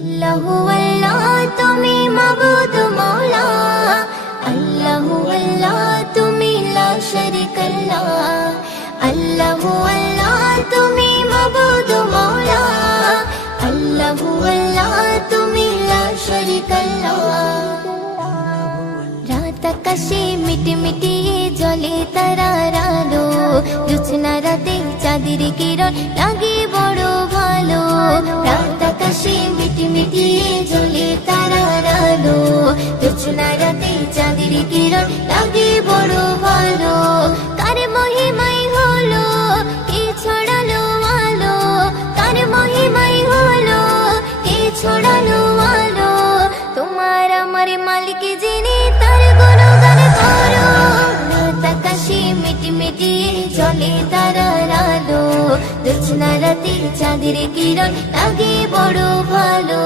अल्लाहु अल्लाह तुमी माबूद मौला, अल्लाहु अल्लाह तुमी ला शरीक अल्लाह, अल्लाहु अल्लाह तुमी माबूद मौला, अल्लाहु अल्लाह तुमी ला शरीक अल्लाह। रात आकाशे मिटी मिटी जले तारार आलो, জোছনা রাতে চাঁদের কিরণ লাগে বড় ভালো। রাত আকাশে মিটি মিটি জ্বলে তারার আলো, জোছনা রাতে চাঁদের কিরণ লাগে বড় ভালো। কার মহিমাই হলো কে ছড়ালো আলো, কার মহিমাই হলো কে ছড়ালো আলো। তোমার আমার মালিক যিনি তার গুণগান করো। রাত আকাশে মিটি মিটি জলে তারার আলো, জোছনা রাতে চাঁদের কিরণ লাগে বড় ভালো।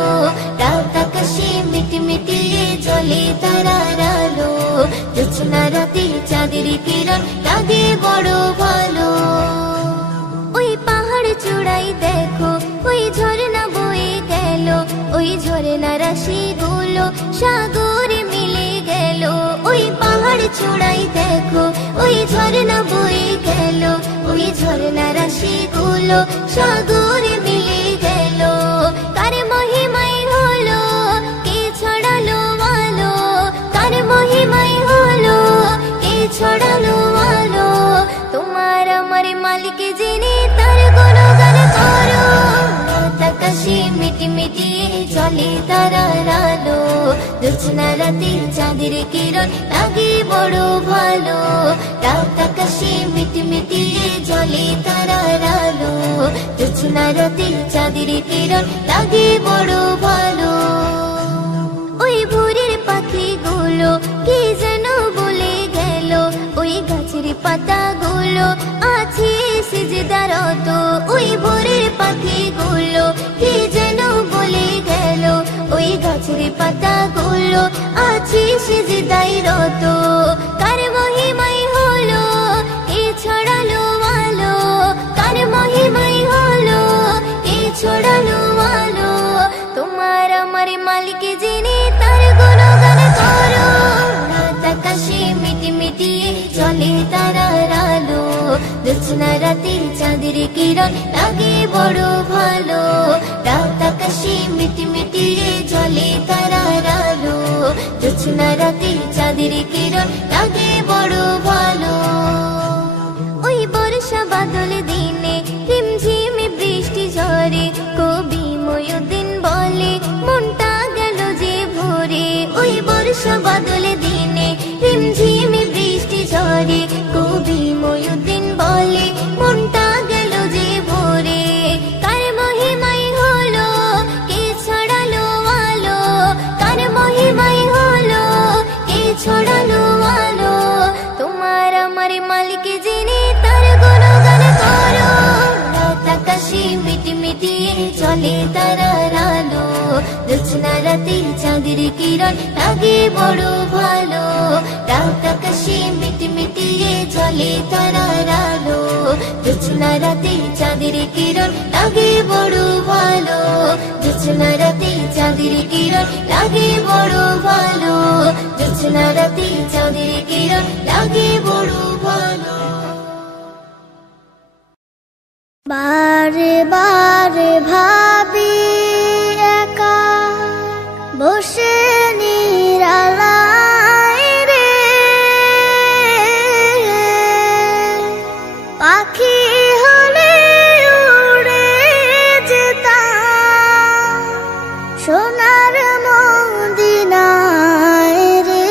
রাত আকাশে মিটি মিটি জলে তারার আলো, জোছনা রাতে চাঁদের কিরণ লাগে বড় ভালো। ওই পাহাড় চূড়াই দেখো ওই ঝর্ণা বয়ে গেল, ওই ঝর্ণা রাশি গুলো সাগরে মিলে গেল। ওই পাহাড় চূড়াই দেখো ওই ঝর্ণা বয়ে গেল, ওই ঝর্ণা রাশি গুলো সাগরে মিলে গেল। কার মহিমাই হলো কে ছড়ালো আলো, কার মহিমাই হলো কে ছড়ালো আলো। তোমার আমার মালিক যিনি তার গুণগান করো। রাত আকাশে মিটি মিটি জলে তারার আলো, জোছনা রাতে চাঁদের কিরণ লাগে বড় ভালো। রাত আকাশে মিটি মিটি জলে তারার আলো, জোছনা রাতে চাঁদের কিরণ লাগে বড় ভালো। ওই ভোরের পাখিগুলো কি যেন বলে গেল, ওই গাছের পাতাগুলো আছে সিজদারত। ওই ভোরের পাখিগুলো কি যেন বলে গেল, ওই গাছের পাতাগুলো আছে সিজদারত। কার মহিমাই হলো কে ছড়ালো আলো, কার মহিমাই হলো কে ছড়ালো আলো। তোমার আমার মালিক যিনি তার গুণগান করো। রাত আকাশে মিটি মিটি জলে তারার আলো, জোছনা রাতে চাঁদের কিরণ লাগে বড় ভালো। রাত আকাশে মিটি মিটি জলে তারার আলো, জোছনা রাতে চাঁদের কিরণ লাগে বড় ভালো। ওই বর্ষা বাদল দিনে ঝিমঝিম বৃষ্টি ঝরে, কবি ময়ূরদিন বলে মনটা গেল যে ভরে। ওই বর্ষা বাদল দিনে ঝিমঝিম বৃষ্টি ঝরে, কবি ময়ূরদিন বলে মনটা গেল যে ভরে। কার মহিমাই হলো কে ছড়ালো আলো, কার মহিমাই হলো কে ছড়ালো আলো। তোমার আমার মালিক যিনি তার গুণগান করো। রাত আকাশে মিটি মিটি জলে তারার আলো, জোছনা রাতে চাঁদের কিরণ লাগে বড় ভালো। রাত আকাশে মিটি মিটি জলে তারার আলো, জোছনা রাতে চাঁদের কিরণ লাগে বড় ভালো। জোছনা রাতে চাঁদের কিরণ লাগে বড় ভালো, জোছনা রাতে চাঁদের কিরণ লাগে বড় ভালো। বারে বারে ভাবি একা বসে নিরালায় রে, পাখি হলে উড়ে যেতাম সোনার মদিনায় রে।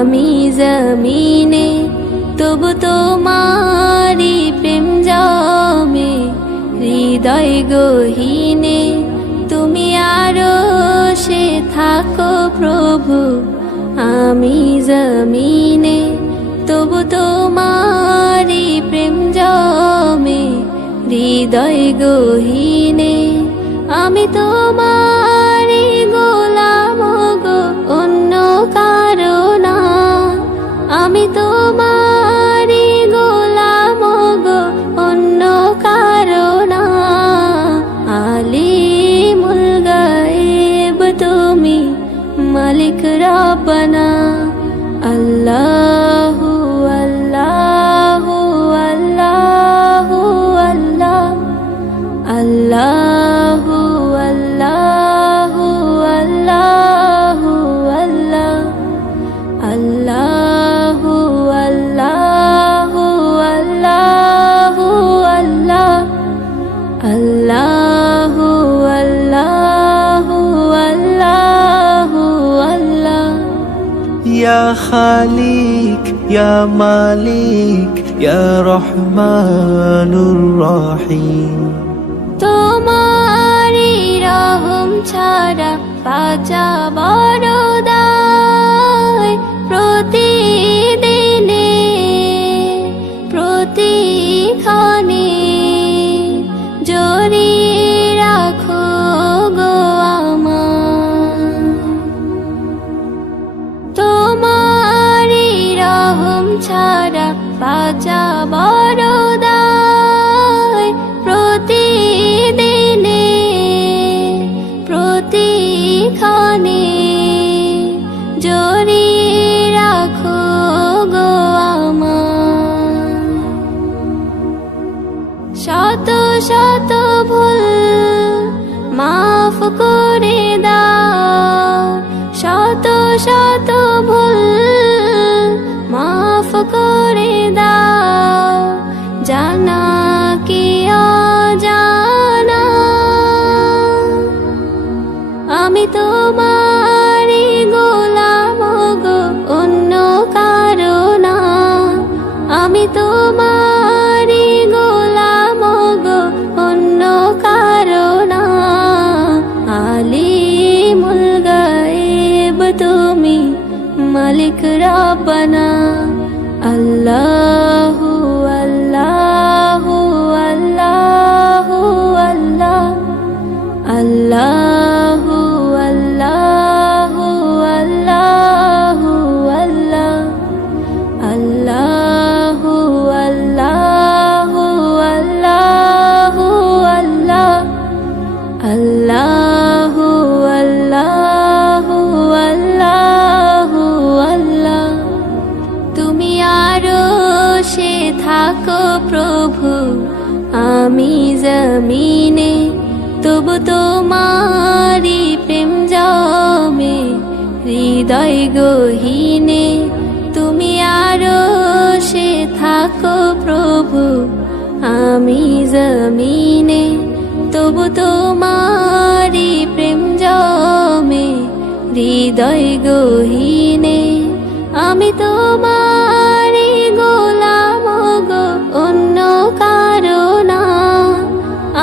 আমি জমিনে তবু তোমারি প্রেম জমে হৃদয় গহীনে তুমি আরশে থাকো প্রভু আমি জমিনে তবু তোমারি প্রেম জমে হৃদয় গহীনে আমি তোমারি গোলাম গো অন্য কারো না আমি তোমারি গোলাম গো অন্য কারো না আলিমুল গায়েব তুমি মালিক রব্বানা আল্লাহু আল্লাহু আল্লাহু আল্লাহ আল্লাহু আল্লাহু আল্লাহু আল্লাহ আল্লাহু আল্লাহু আল্লাহু আল্লাহ আল্লাহু আল্লাহু আল্লাহু আল্লাহ ইয়া খালিক ইয়া মালিক ইয়া রহমানুর রহিম তোমারি রহম ছাড়া বাঁচা বড় দায় প্রতিদিনে প্রতিক্ষণে জড়িয়ে রাখো গো আমায় তোমারি রহম ছাড়া বাঁচা বড় দায় প্রতিদিনে প্রতিক্ষণে জড়িয়ে রাখো গো আমায় শত শত ভুল মাফ করে দাও শত শত ভুল মাফ করে দাও জানা কি অজানা আমি তোমারি গোলাম গো অন্য কারো না আমি তোমারি গোলাম গো অন্য কারো না আলিমুল গায়েব তুমি মালিক রব্বানা আল্লাহু আল্লাহু আল্লাহু আল্লাহ আল্লাহু আল্লাহু আল্লাহু আল্লাহ আল্লাহু আল্লাহু আল্লাহু আল্লাহ আল্লাহু আল্লাহু আল্লাহু আল্লাহ তুমি আরশে থাকো প্রভু আমি জমিনে তবু তোমারি প্রেম জমে হৃদয় গহীনে তুমি আরশে থাকো প্রভু আমি জমিনে তবু তোমারি প্রেম জমে হৃদয় গহীনে আমি তোমারি গোলাম গো অন্য কারো না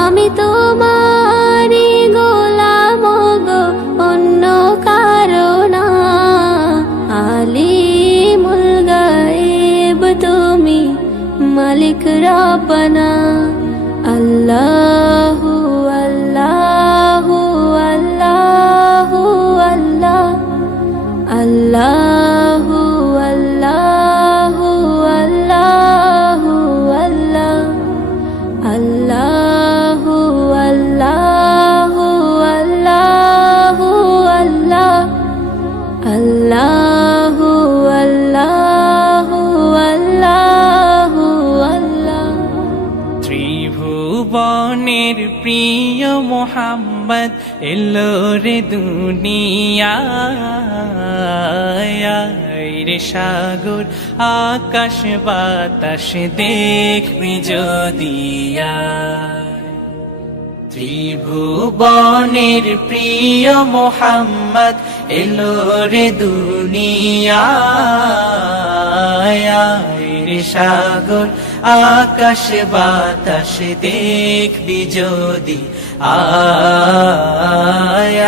আমি তোমারি গোলাম গো অন্য কারো না আলিমুল গায়েব তুমি মালিক রব্বানা আল্লাহু আল্লাহু আল্লাহু আল্লাহ আল্লাহু আল্লাহু আল্লাহু আল্লাহ আল্লাহু আল্লাহু আল্লাহু আল্লাহ আল্লাহু আল্লাহু আল্লাহু আল্লাহ ত্রিভুবনের প্রিয় মোহাম্মদ এলো রে দুনিয়ায় রে সাগর আকাশ বাতাস দেখবি যদি ত্রিভুবনের প্রিয় মোহাম্মদ এলো রে দুনিয়ায় রে সাগর আকাশ বাতাস দেখবি যদি আয়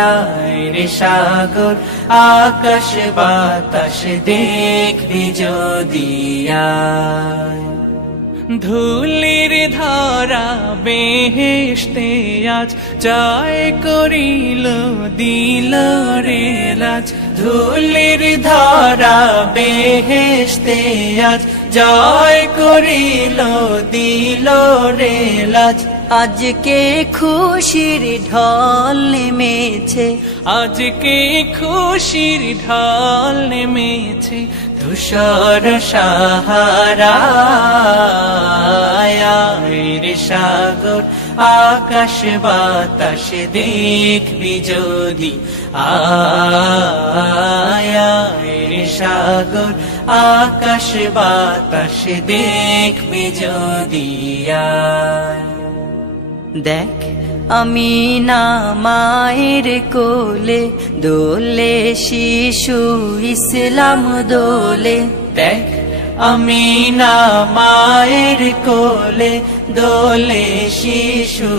রে সাগর আকাশ বাতাস দেখবি যদি আয় ধুলির ধরা বেহেশতে আজ জয় করিল দিল রে লাজ ধুলির ধরা বেহেশতে আজ জয় করিল দিল রে লাজ আজকে খুশির ঢল নেমেছে আজকে খুশির ঢল নেমেছে ধূসর সাহারায় রে সাগর আকাশ বাতাস দেখবি যদি আয় রে সাগর আকাশ বাতাস দেখবি যদি আয় দেখ আমি না মায়ের কোলে দোলে শিশু ইসলাম দোলে দেখ আমি না মায়ের কোলে দোলে শিশু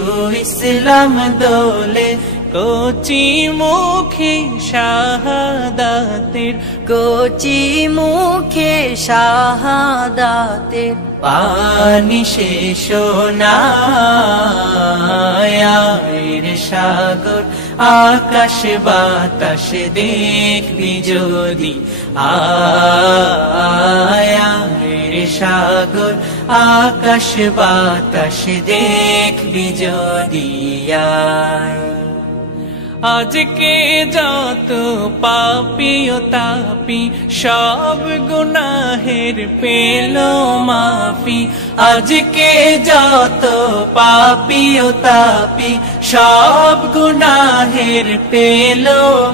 ইসলাম দোলে কচি মুখে শাহাদাতের কচি মুখে শাহাদাতের পানি শেষ রে সাগর আকাশ বাতাস দেখবি যদি আয় রে সাগর আকাশ বাতাস দেখবি যদি আয় আজকে যত পাপী ও তাপি সব গুনাহের পেল মাফি আজকে যত পাপী ও তাপি সব গুনাহের পেল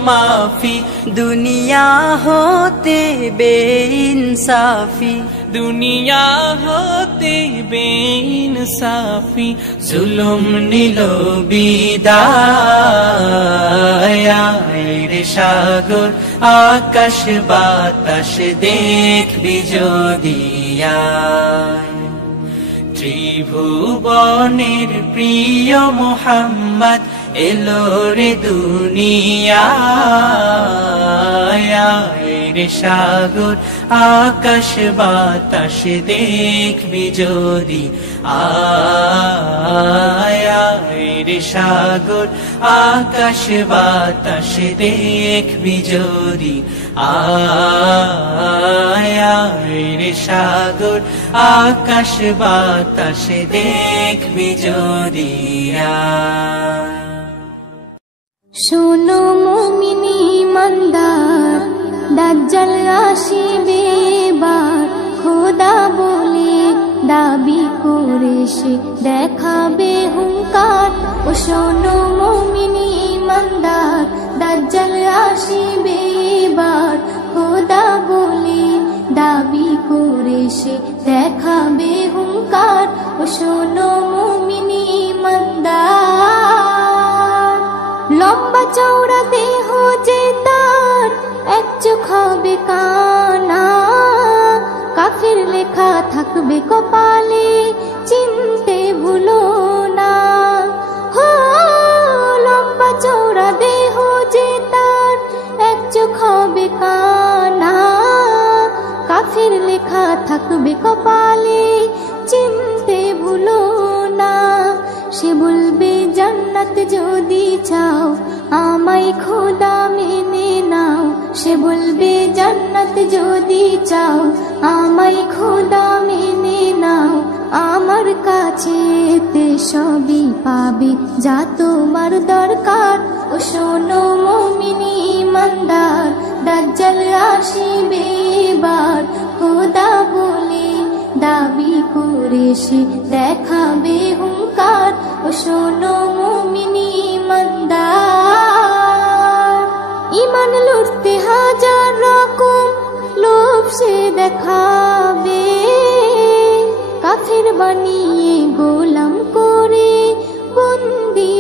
মাফি দুনিয়া হতে বেইনসাফি দুনিয়া হতে বেইনসাফি জুলুম নিল বিদায় রে সাগর আকাশ বাতাস দেখবি যদি আয় ত্রিভুবনের প্রিয় মোহাম্মদ এলো রে দুনিয়ায় রে সাগর আকাশ বাতাস দেখবি যদি আয় রে সাগর আকাশ বাতাস দেখবি যদি আয় রে সাগর আকাশ বাতাস দেখবি যদি আয় শোনো মুমিনি ইমানদার দাজ্জাল আসিবে এবার খোদা বলে দাবি করে সে দেখাবে হুঙ্কার ও শোনো মুমিনি ইমানদার দাজ্জাল আসিবে এবার খোদা বলে দাবি করে সে দেখাবে হুঙ্কার ও শোনো মুমিনি ইমানদার লম্বা চওড়া দেহ যে তার এক চোখ হবে কানা কাফির লেখা থাকবে কপালে চিনতে ভুলো না হো লম্বা চওড়া দেহ যে তার এক চোখ হবে কানা কাফির লেখা থাকবে কপালে চিনতে ভুলো না সে বলবে জান্নাত যদি চাও আমায় খোদা মেনে নাও সে বলবে জান্নাত যদি চাও আমায় খোদা মেনে নাও আমার কাছে সবই পাবে যা তোমার দরকার ও শোনো মুমিনি ইমানদার দাজ্জাল আসিবে এবার খোদা বলে দাবি করে সে দেখাবে হুঙ্কার ও শোনো মুমিনি ইমানদার ইমান লুটতে হাজার রকম লোভ সে দেখাবে কাফির বানিয়ে গোলাম করে বন্দি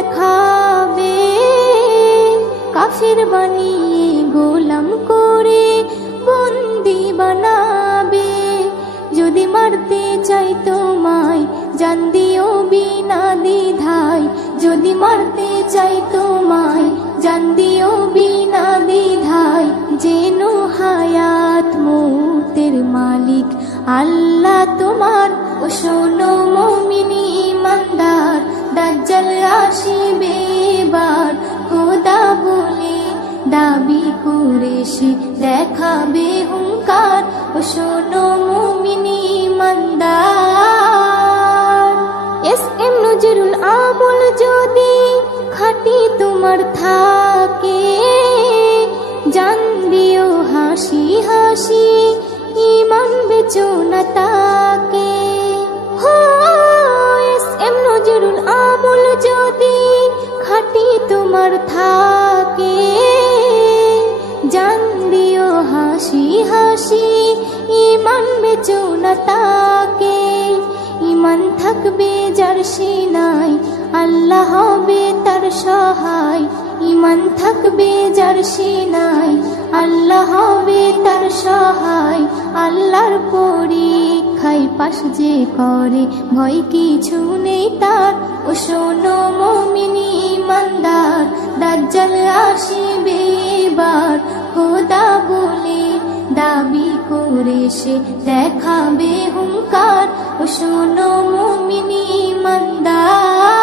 দেখাবে, কাফির বানিয়ে গোলাম করে বন্দি বানাবে। যদি মারতে চাই তোমায় জান দিও বিনা দ্বিধায়, যদি মারতে চাই তোমায় জান দিও বিনা দ্বিধায়। যেন হায়াত মৌতের মালিক আল্লাহ তোমার, ও শোনো মুমিন ঈমানদার, দাজ্জাল আসিবে এবার, খোদা বলে দাবি করে সে দেখাবে হুঙ্কার, ও শোনো মুমিন ঈমানদার। এস.এম. নজরুল আমল যদি খাঁটি তোমার থাকে, জান দিও হাসি হাসি ঈমান বেচো না তাকে। হো এস.এম. নজরুল আমল যদি খাঁটি তোমার থাকে, জান দিও হাসি হাসি ঈমান বেচো না তাকে। ঈমান থাকবে যার সিনায় আল্লাহ হবে তার সহায়, ঈমান থাকবে যার সিনায় আল্লাহ হবে তার সহায়। আল্লাহর পরীক্ষায় পাশ যে করে ভয় কিছু নেই তার, ও শোনো মুমিন ঈমানদার, দাজ্জাল আসিবে এবার, খোদা বলে দাবি করে সে দেখাবে হুঙ্কার, ও শোনো মুমিন ঈমানদার।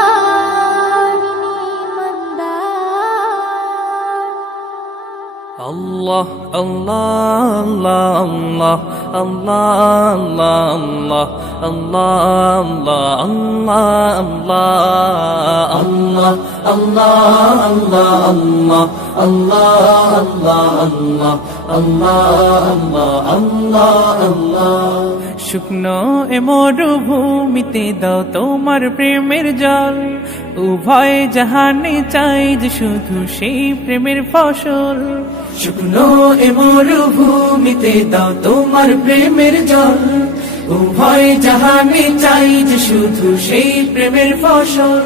আল্লাহ আল্লাহ আল্লাহ আল্লাহ আল্লাহ আল্লাহ আল্লাহ আল্লাহ আল্লাহ। শুকনো এ মরুভূমিতে দাও তোমার প্রেমের জল, উভয় জাহানে চাই যে শুধু সেই প্রেমের ফসল। শুকনো এ মরুভূমিতে দাও তোমার প্রেমের জল, উভয় জাহানে চাই যে শুধু সেই প্রেমের ফসল।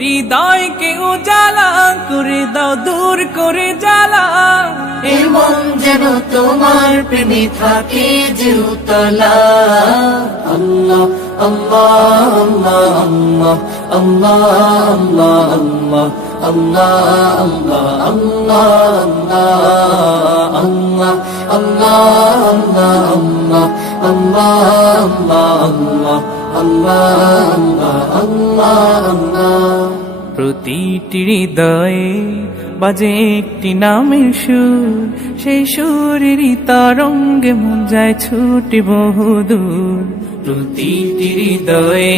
হৃদয়কে উজালা করে দাও দূর করে জ্বালা, এমন যেন তোমার প্রেমে থাকে যে উতলা। আল্লাহ আল্লাহ আল্লাহ আল্লাহ আল্লাহ আল্লাহ আল্লাহ আল্লাহ আল্লাহ আল্লাহ। প্রতিটি হৃদয়ে বাজে একটি নামের সুর, সেই সুরেরই তরঙ্গে মন যায় ছুটে বহুদূর। প্রতিটি হৃদয়ে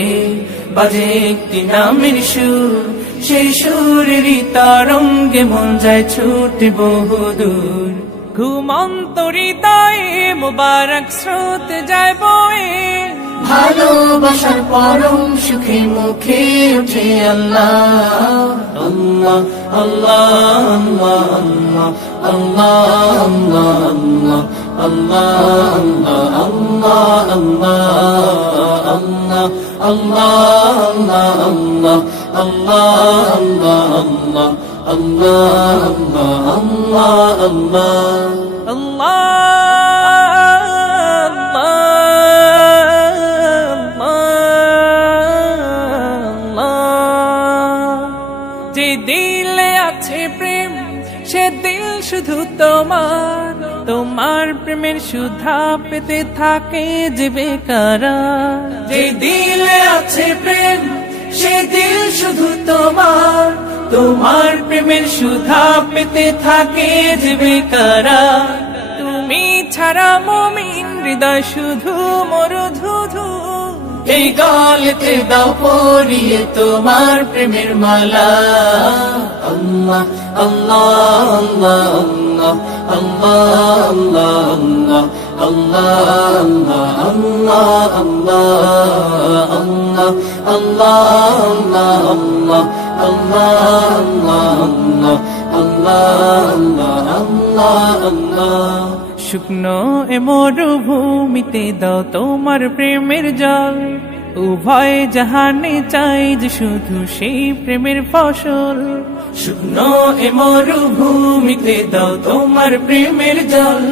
বাজে একটি নামের সুর, সেই সুরেরই তরঙ্গে মন যায় ছুটে বহুদূর। ঘুমন্ত হৃদয়ে মোবারক স্রোত যায় বয়ে, ভালোবাসার পরম সুখে মুখে উঠে আল্লাহ আল্লাহ আল্লাহ আল্লাহ আল্লাহ আল্লাহ আল্লাহ আল্লাহ যে দিলে আছে প্রেম সে দিল শুধু তোমার, তোমার প্রেমের সুধা পেতে থাকে যে বেকারার। যে দিলে আছে প্রেম সে দিল শুধু তোমার, তোমার প্রেমের সুধা পেতে থাকে যে বেকারার। তুমি ছাড়া মুমিন হৃদয় শুধু মরুধুধু, এই গলেতে দাও পরিয়ে তোমার প্রেমের মালা। আল্লাহ আল্লাহ আল্লাহ আল্লাহ আল্লাহ আল্লাহ আল্লাহ আল্লাহ। শুকনো এ মরুভূমিতে দাও তোমার প্রেমের জল, উভয় জাহানে চাই যে শুধু সেই প্রেমের ফসল। শুকনো এ মরুভূমিতে দাও তোমার প্রেমের জল,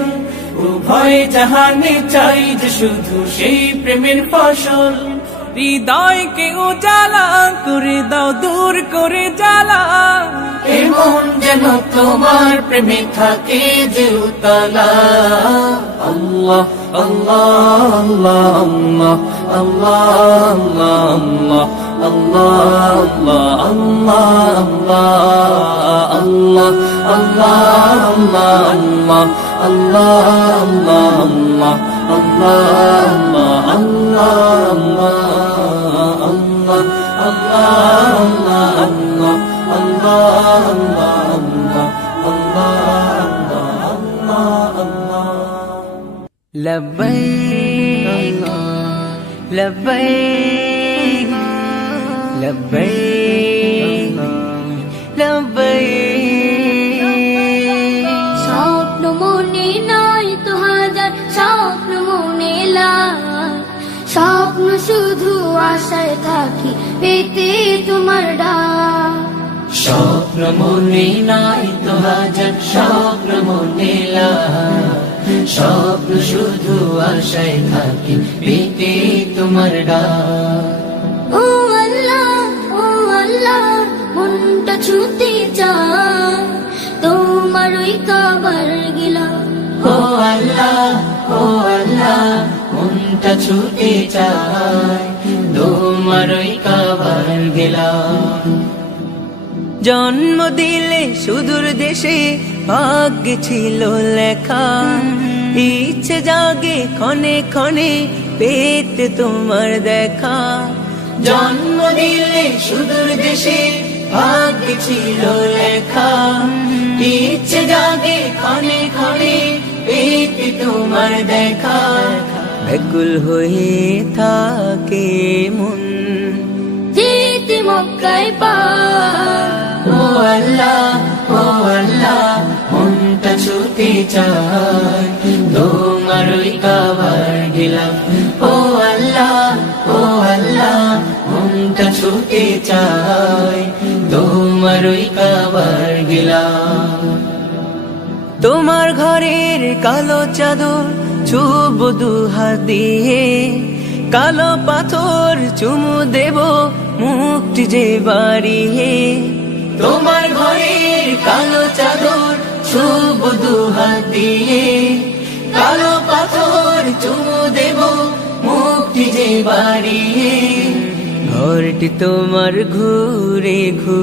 উভয় জাহানে চাই যে শুধু সেই প্রেমের ফসল। হৃদয়কে উজালা করে দাও, দূর করে জ্বালা, এমন যেন তোমার প্রেমে থাকে যে উতলা। আল্লাহ আল্লাহ আল্লাহ আল্লাহ আল্লাহ আল্লাহ আল্লাহ আল্লাহ আল্লাহ আল্লাহ لبيك لبيك لبيك لبيك স্বপ্ন মনে নাই তো হাজার, স্বপ্ন মনে লাই, স্বপ্ন শুধু আশায় থাকি পেতে তোমার ডাক। স্বপ্ন মনে নাই তো হাজার, স্বপ্ন মনে লাই, স্বপ্ন শুধু আশায় থাকি পেতে তোমার ডাক। ও আল্লাহ মনটা ছুতে চায় তোমার ওই কাবার গিলা। ও আল্লাহ মনটা ছুটে চায় তোমার ওই কাবার গেলাম। জন্ম দিলে সুদূর দেশে ভাগ্যে ছিল লেখা, ইচ্ছে জাগে ক্ষণে ক্ষণে পেতে তোমার দেখা। জন্ম দিলে সুদূর দেশে ভাগ্যে ছিল লেখা, ইচ্ছে জাগে ক্ষণে ক্ষণে পেতে তোমার দেখা। ব্যাকুল হয়ে থাকে মন যেতে মক্কায় পার। ও আল্লাহ মনটা ছুটে চায় তোমার ওই কাবার গেলাম। ও আল্লাহ মনটা ছুটে চায় তোমার ওই কাবার গেলাম। তোমার ঘরের কালো চাদর ছুব দুহাত দিয়ে, কালো পাথর চুমু দেব মুক্তি যে বাড়িয়ে। তোমার ঘরের কালো চাদর ছুব দুহাত দিয়ে, কালো পাথর চুমু দেব মুক্তি যে বাড়িয়ে। ঘরটি তোমার ঘুরে ঘুরে